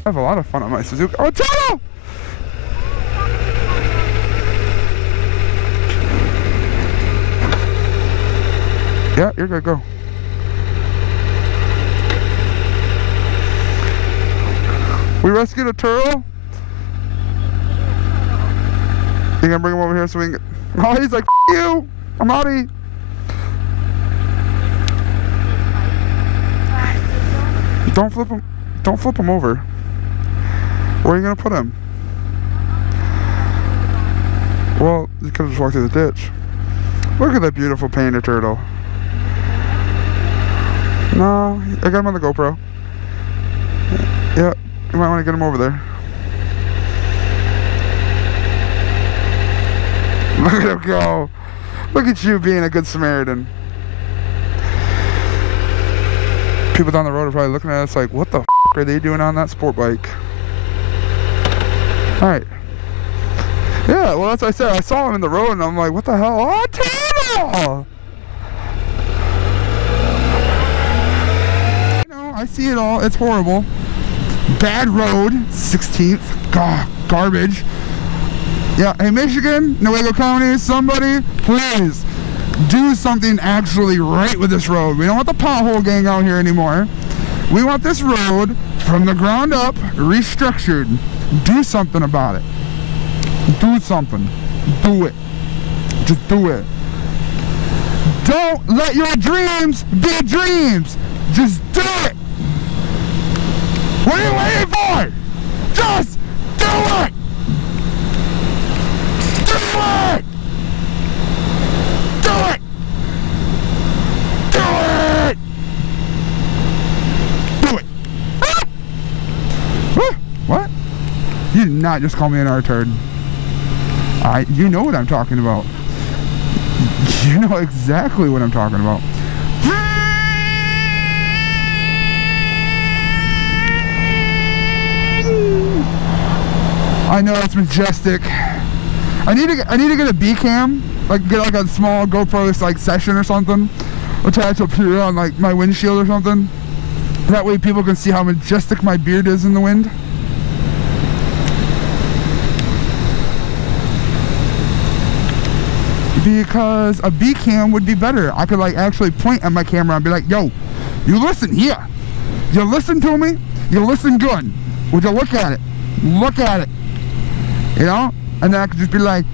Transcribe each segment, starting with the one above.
I have a lot of fun on my Suzuki. Oh, Toto! Yeah, you're good, go. We rescued a turtle. You gonna bring him over here so we can get... Oh, he's like, F you! I'm outie! Don't flip him. Don't flip him over. Where are you gonna put him? Well, you could have just walked through the ditch. Look at that beautiful painted turtle. No, I got him on the GoPro. Yeah, you might want to get him over there. Look at him go. Look at you being a good Samaritan. People down the road are probably looking at us like, what the f are they doing on that sport bike? Alright. Yeah, well, that's what I said. I saw him in the road and I'm like, what the hell? Oh, Tino! You know, I see it all. It's horrible. Bad road. 16th. Garbage. Yeah, hey, Michigan, Nuevo County, somebody, please do something actually right with this road. We don't want the pothole gang out here anymore. We want this road from the ground up restructured. Do something about it. Do something. Do it. Just do it. Don't let your dreams be dreams. Just do it. What are you waiting for? Just do it. Do it. Do it. Do it. Do it. Ah! What? You did not just call me an retard. You know what I'm talking about. You know exactly what I'm talking about. I know, it's majestic. I need to get a B cam, like get like a small GoPro like session or something, attached up here on like my windshield or something. That way people can see how majestic my beard is in the wind. Because a B cam would be better. I could like actually point at my camera and be like, yo, you listen here. You listen to me? You listen good. Would you look at it? Look at it. You know? And then I could just be like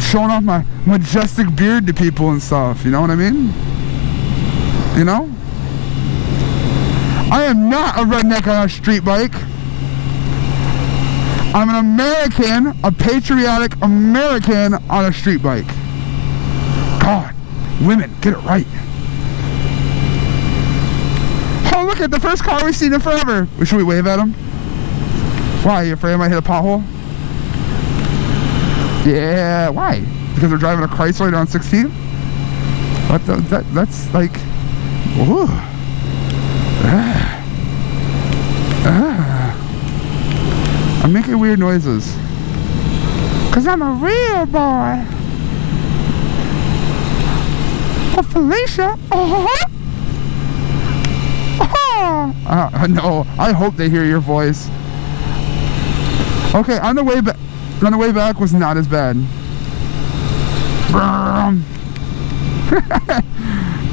showing off my majestic beard to people and stuff. You know what I mean? You know? I am not a redneck on a street bike. I'm an American, a patriotic American on a street bike. God, women, get it right. Oh, look at the first car we've seen in forever. Should we wave at him? Why, you afraid I might hit a pothole? Yeah, why? Because they're driving a Chrysler down 16th? What the, that's like, ooh. I'm making weird noises. Cause I'm a real boy. Oh, Felicia. Oh. No, I hope they hear your voice. Okay, on the way back was not as bad.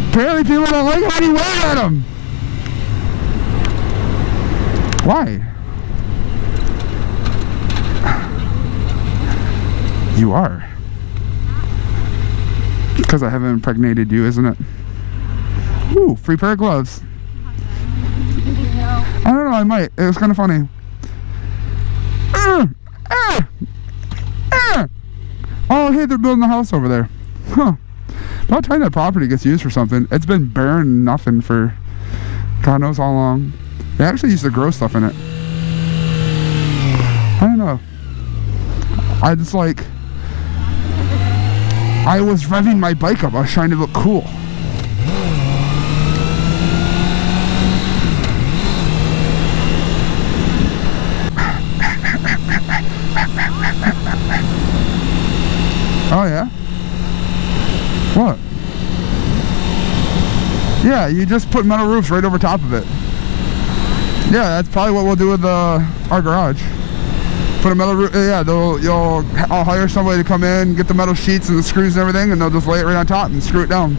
Apparently people don't like it when you wave at them. Why? You are. Because I haven't impregnated you, isn't it? Ooh, free pair of gloves. I don't know, I might. It was kind of funny. Oh, hey, they're building a house over there. Huh. About time that property gets used for something. It's been barren nothing for God knows how long. They actually used to grow stuff in it. I just like, I was revving my bike up. I was trying to look cool. Oh yeah? What? Yeah, you just put metal roofs right over top of it. Yeah, that's probably what we'll do with our garage. Put a metal roof. Yeah, I'll hire somebody to come in, get the metal sheets and the screws and everything, and they'll just lay it right on top and screw it down.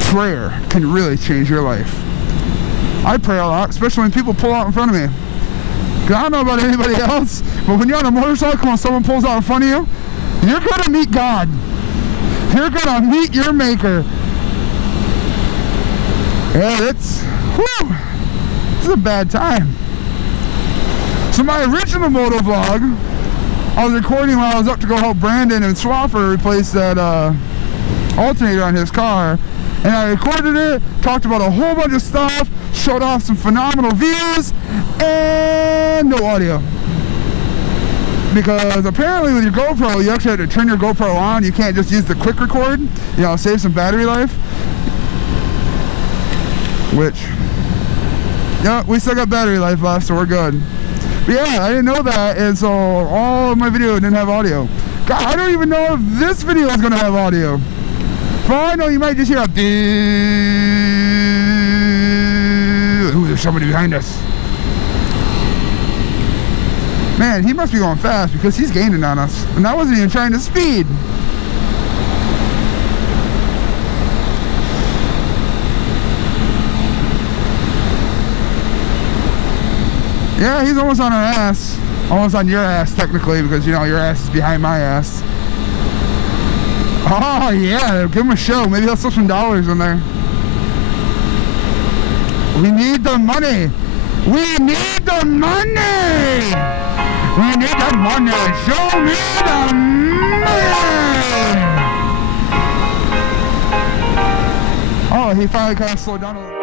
Prayer can really change your life. I pray a lot, especially when people pull out in front of me. Cause I don't know about anybody else, but when you're on a motorcycle and someone pulls out in front of you, you're gonna meet God. You're gonna meet your maker. Yeah, it's a bad time. So my original Moto vlog, I was recording while I was up to go help Brandon and Swaffer replace that alternator on his car. And I recorded it, talked about a whole bunch of stuff, showed off some phenomenal views, and no audio. Because apparently with your GoPro, you actually have to turn your GoPro on. You can't just use the quick record, you know, save some battery life. Which, yeah, we still got battery life left, so we're good. But yeah, I didn't know that, and so all of my video didn't have audio. God, I don't even know if this video is going to have audio. For all I know, you might just hear a ooh, there's somebody behind us. Man, he must be going fast because he's gaining on us. And I wasn't even trying to speed. Yeah, he's almost on our ass. Almost on your ass, technically, because, you know, your ass is behind my ass. Oh, yeah, give him a show. Maybe he'll slip some dollars in there. We need the money. We need the money. We need the money. Show me the money. Oh, he finally kind of slowed down a little.